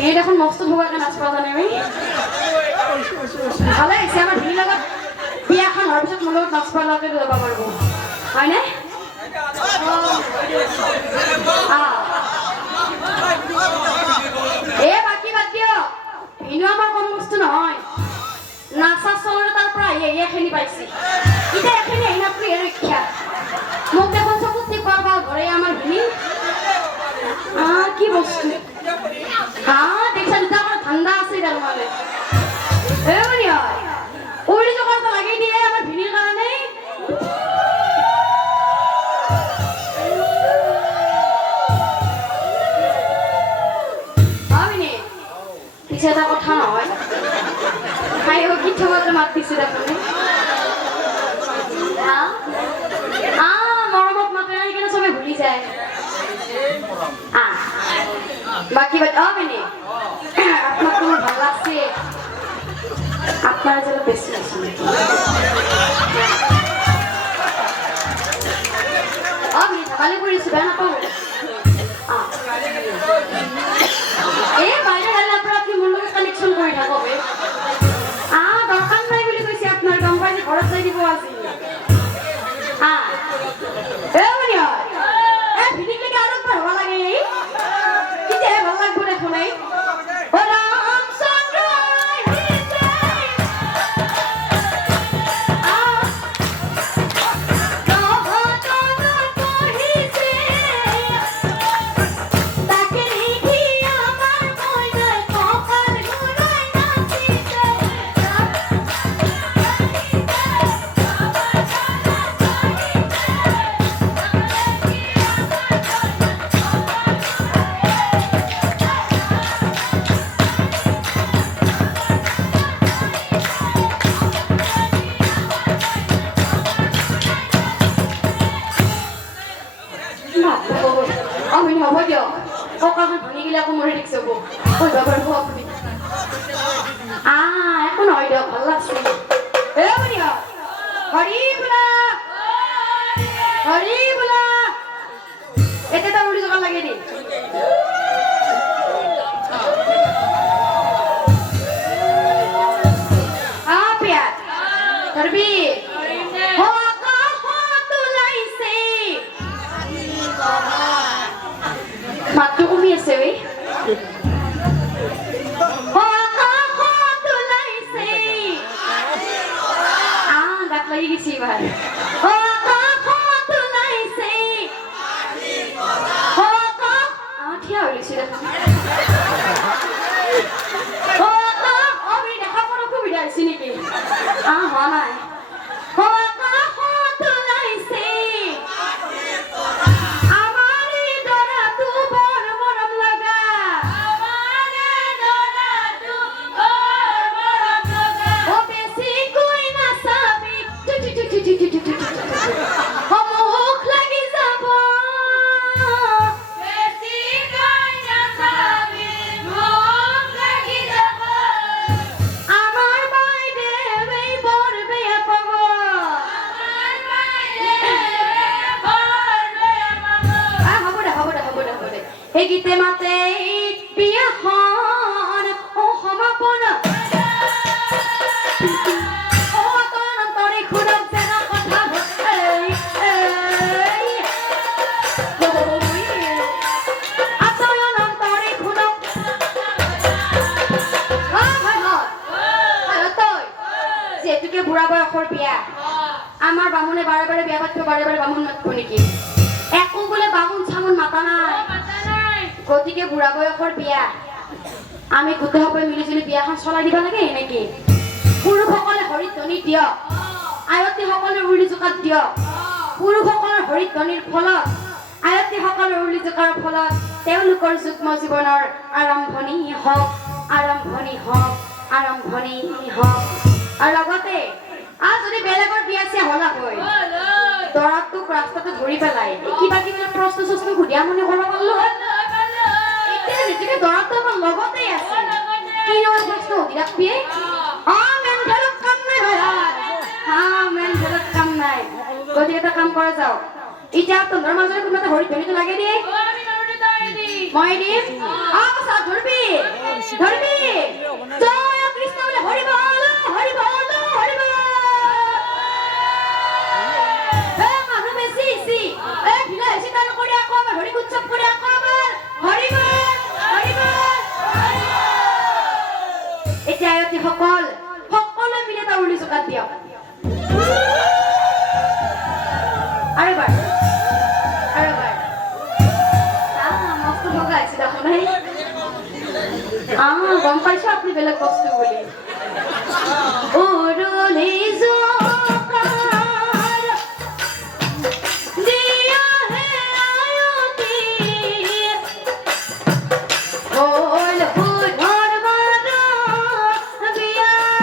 এই দেখোন মস্ত ধোৱাকে নাচিব জানে আমি ভালে হৈছে আমাৰ ভিনিৰ লগত বিয়াখন হোৱাৰ পিছত মোৰ লগত নাচিব লগাকে যাব পাৰিব হয়নে এ বাকী বাদ দিয় ভিনু আমাৰ কম বস্তু নহয় নাচা চলৰে তাৰ পৰা এইখিনি পাইছে এতিয়া এইখিনি আহি নাপৰি ৰক্ষা মোক দেখোন চকুত টিপাৰ বা ঘৰে আমাৰ ভিনি কি বস্তু দেখছা দুটা আমার ঠান্ডা আছে তার মানে এমনি হয় উড়ি যখন তো লাগিয়ে দিয়ে আমার ভিনির কারণে আমিনে কিছু একটা কথা নয় খাই হোক কিছু মাত্র মারতেছি দেখুন মরমত মাত্র নাই কেন সবাই ভুলি যায় বাকি আমিনে আপনার তোমার ভালো লাগছে আপনারা যেন বেশি আমি সকালে পড়েছি বেড়া পাবো এই বাইরে গেলে আপনারা আপনি মূল্য কানেকশন করে না কবে দরকার নাই বলে কইছি আপনার কোম্পানি খরচ চাই দিব আছে এমনি হয় ভিডিও লেগে আরো ভালো লাগে কি যে ভালো লাগবে দেখো নাই এখন হয় দেখ ভালো লাগছে হরি বলা এতে তো উড়ি জোগান লাগে নি পেঁয়াজ ধরবি মাত্র কমি আছে ওই গাত লাগি গেছি এবার ঠিয়া হয়েছি দেখা কোনো সুবিধা আছে নেকি হওয়া নাই গীতে মাতে বিয়াখন সমাপন অন্তরে খুরক যেন কথা আচরণ অন্তরে খুরক তই যেহেতুকে বুঢ়া বয়সৰ বিয়া আমাৰ বামুণে বাৰে বাৰে বিয়া পাতিব বাৰে বাৰে বামুণ মাতিব নেকি একো বোলে বামুণ চামুণ মাতা নাই গতিকে বুঢ়া বয়সৰ বিয়া আমি গোটেইসকলে মিলিজুলি বিয়াখন চলাই দিব লাগে এনেকে পুৰুষসকলে হৰিত ধ্বনি দিয়ক আয়তীসকলে উৰুলি জোকাত দিয়ক পুৰুষসকলৰ হৰিত ধ্বনিৰ ফলত আয়তীসকলৰ উৰুলি জোকাৰ ফলত তেওঁলোকৰ যুগ্ম জীৱনৰ আৰম্ভণি হওক আৰু লগতে যদি বেলেগৰ বিয়া চিয়া হলা হয় দৰাটোক ৰাস্তাটো ধৰি পেলাই কিবা কিবি প্ৰশ্ন চশ্ন সুধিয়া মনে কৰিব পাৰিলো হয় নিজেকে দৰাটো আমার লগতে আছে কি রকম প্রশ্ন রাখবি মেন্টালত কাম নাই ভাই মেন্টালত কাম নাই গতি এটা কাম করা যাও এটা তোমার মাঝে কোনো একটা হরি ধরি তো লাগে দিয়ে আমি নড়ি দাঁড়িয়ে মই দিম আচ্ছা ধরবি ধরবি জয় কৃষ্ণ বলে হরি বল হরি বল হরি বল এ মানুহ বেশি ইসি এ ভিলা এসি তান করে আকো আবার হরি উৎসব করে আকো আবার হরি বল হরি বল এতিয়া আয়তি সকলে মিলে তা উলি জোকাত দিও আরেবার মস্ত ভোগা আছে দেখো নাই গম পাইছো আপনি বেলেগ বস্তু বলি ওরলে জোকার দিয়া হে আয়তি ওল বুধর মারা বিয়া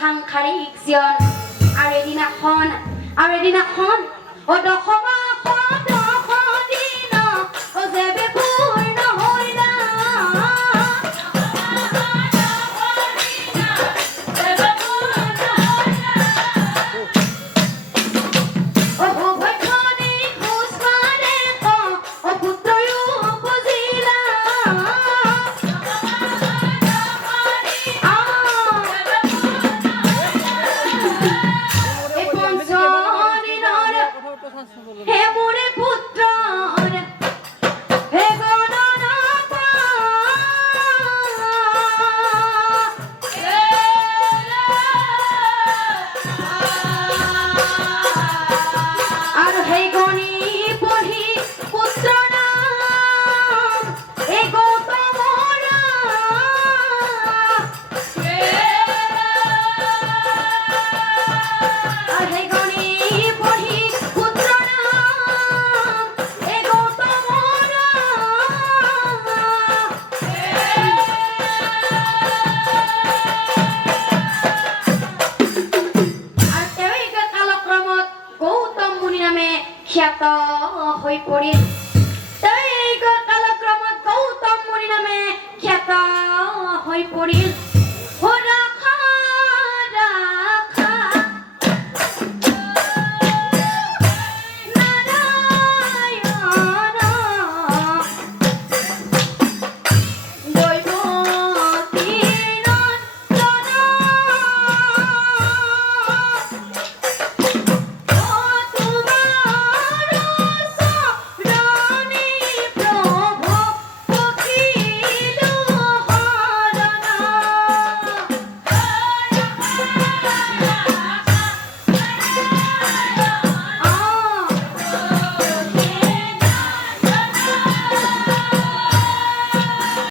সাংসাৰিক জীৱন আৰু এদিনাখন ও দশমা দিন ও যেবে পূৰ্ণ হইলা ও ভক্ষণী খুশ মানে ও পুত্ৰয়ো বুজিলা হে মোরে পুত্র হে গণনা আর হে গণি পঢ়ি পুত্র নাম এ গৌতম আর হে গণি পঢ়ি খ্যাত হৈ পৰিল কালক্ৰমত গৌতম মুনি নামে খ্যাত হৈ পৰিল